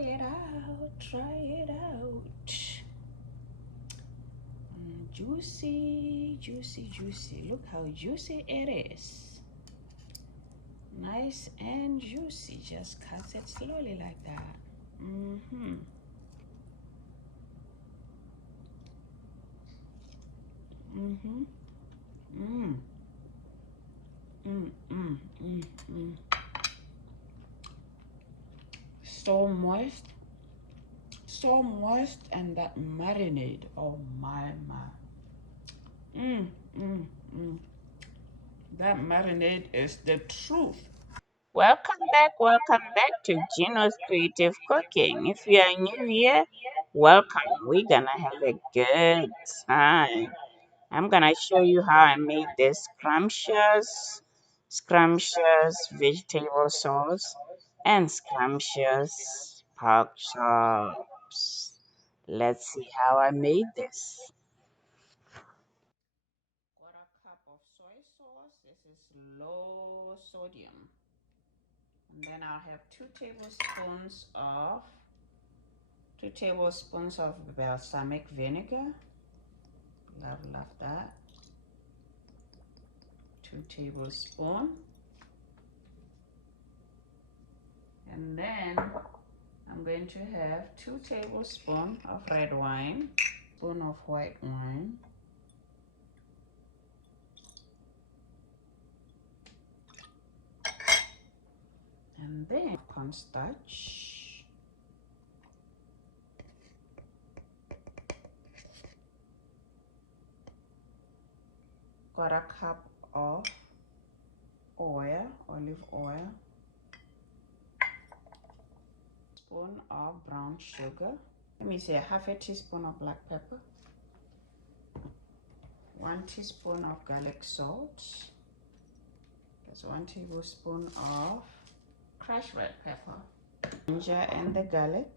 it out, try it out. Juicy, juicy, juicy. Look how juicy it is. Nice and juicy. Just cut it slowly like that. Mm-hmm. Mm-hmm. Mm. Mm, mm, mm, mm. So moist. So moist, and that marinade. Oh my. Mm, mm, mm. That marinade is the truth. Welcome back to Gino's Creative Cooking. If you are new here, welcome. We're gonna have a good time. I'm gonna show you how I made this scrumptious vegetable sauce and scrumptious pork chops. Let's see how I made this. Quarter cup of soy sauce. This is low sodium. And then I'll have 2 tablespoons of balsamic vinegar. Love that. 2 tablespoons. And then I'm going to have 2 tablespoons of red wine, spoon of white wine, and then cornstarch, quarter cup of olive oil, spoon of brown sugar. Let me say half a teaspoon of black pepper, 1 teaspoon of garlic salt. There's 1 tablespoon of crushed red pepper, ginger and the garlic,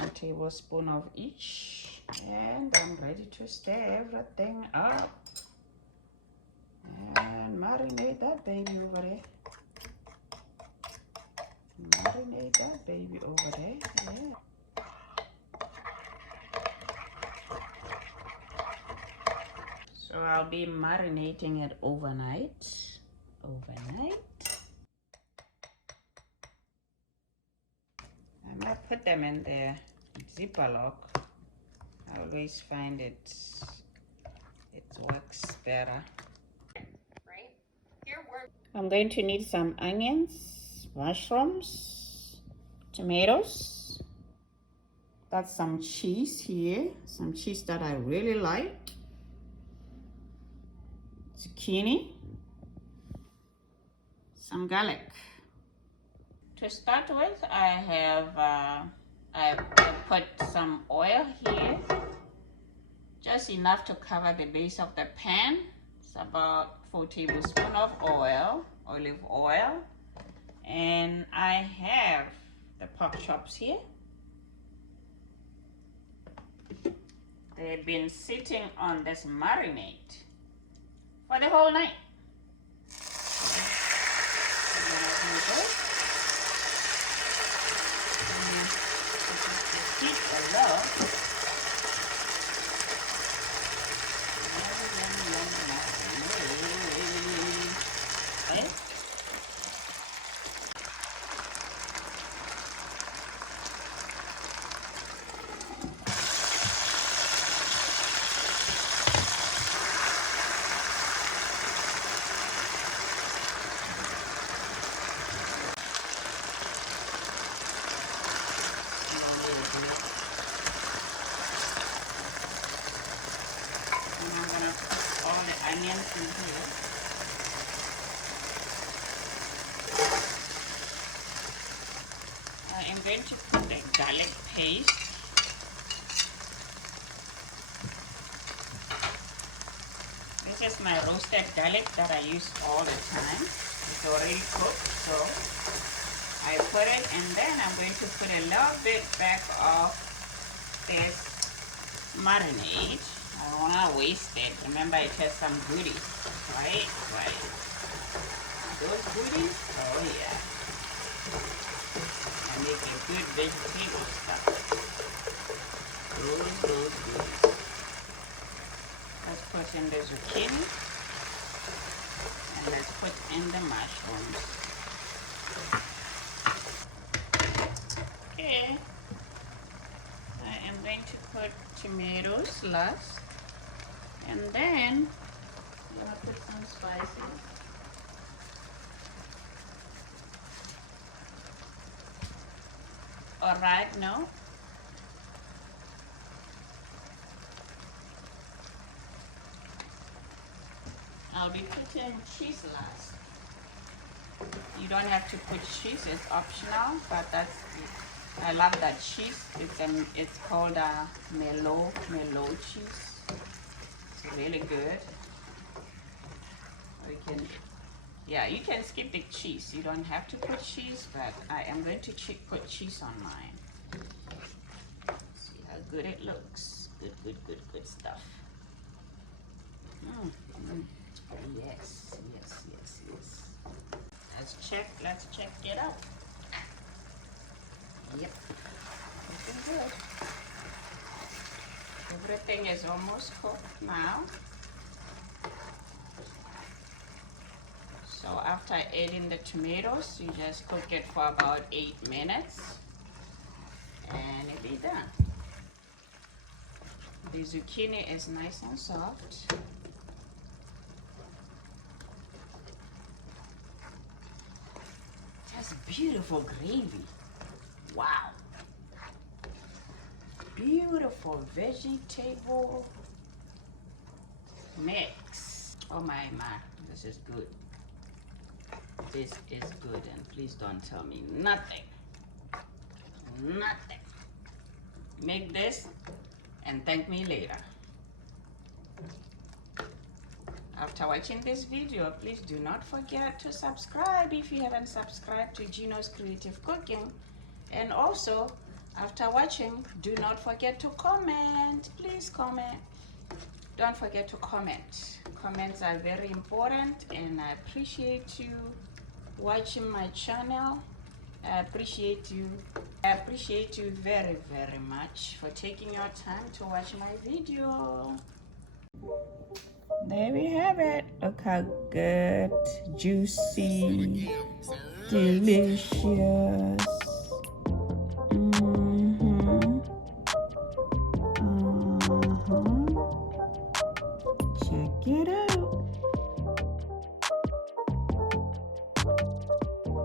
1 tablespoon of each, and I'm ready to stir everything up and marinate that baby over there. Marinate that baby over there. Yeah. So I'll be marinating it overnight. I'm gonna put them in the zipper lock. I always find it works better. I'm going to need some onions, mushrooms, tomatoes. Got some cheese here, some cheese that I really like. Zucchini, some garlic. To start with, I put some oil here, just enough to cover the base of the pan. It's about 4 tablespoons of olive oil, and I have the pork chops here. They've been sitting on this marinade for the whole night. Heat below. Onions in here. I am going to put the garlic paste. This is my roasted garlic that I use all the time. It's already cooked, so I put it, and then I'm going to put a little bit back of this marinade. I don't want to waste it. Remember, it has some goodies, right? Those goodies, oh yeah. make a good vegetable stuff. Good. Let's put in the zucchini and let's put in the mushrooms. Okay. I am going to put tomatoes last, and then I'm gonna put some spices. Oregano. I'll be putting cheese last. You don't have to put cheese; it's optional. But I love that cheese. It's called a Merlot cheese. It's really good. You can skip the cheese. You don't have to put cheese, but I am going to put cheese on mine. See how good it looks. Good stuff. Yes. Let's check it out. Yep, looking good. Everything is almost cooked now. So after adding the tomatoes, you just cook it for about 8 minutes and it'll be done. The zucchini is nice and soft. That's beautiful gravy. Wow. Beautiful vegetable mix. Oh my, this is good. This is good, and please don't tell me nothing. Make this and thank me later. After watching this video, please do not forget to subscribe if you haven't subscribed to Gino's Creative Cooking. And also, after watching, do not forget to comment. Please comment. Don't forget to comment. Comments are very important, and I appreciate you watching my channel. I appreciate you very, very much for taking your time to watch my video. There we have it. Look how good, juicy, delicious. Check it out.